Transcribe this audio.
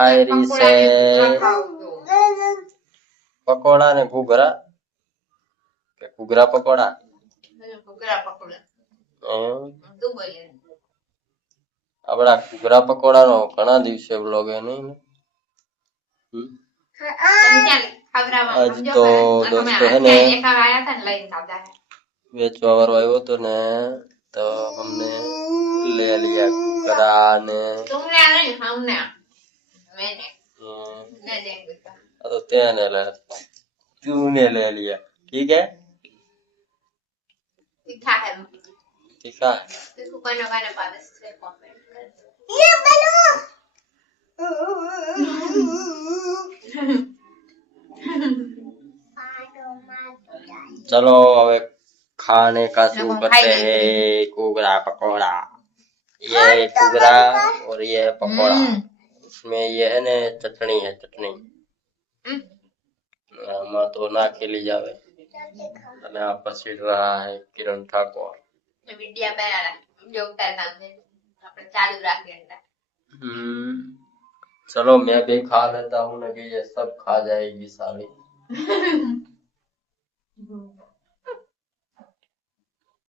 खाई रही से पकोड़ा ने घूघरा के घूघरा पकोड़ा આપડા ઘૂઘરા પકોડાનો ઘણા દિવસે વ્લોગ એ નહીં ને આજ તો દોસ્તો है ने વેચવા વાળો આવ્યો હતો ને તો हमने ले लिया घूघरा ने तो तेने ले तूने ले लिया ठीक है तीखा चलो अब खाने का शुरू करते हैं घूघरा पकोड़ा ये घूघरा और ये पकोड़ा उसमें ये है ने चटनी है चटनी आमा तो ना खेली जावे અને આ પછી रहा है किरण ठाकुर मीडिया पे जोकता काम है આપણે ચાલુ રાખીએ चलो मैं भी खा लेता हूँ ना कि ये सब खा जाएगी सारी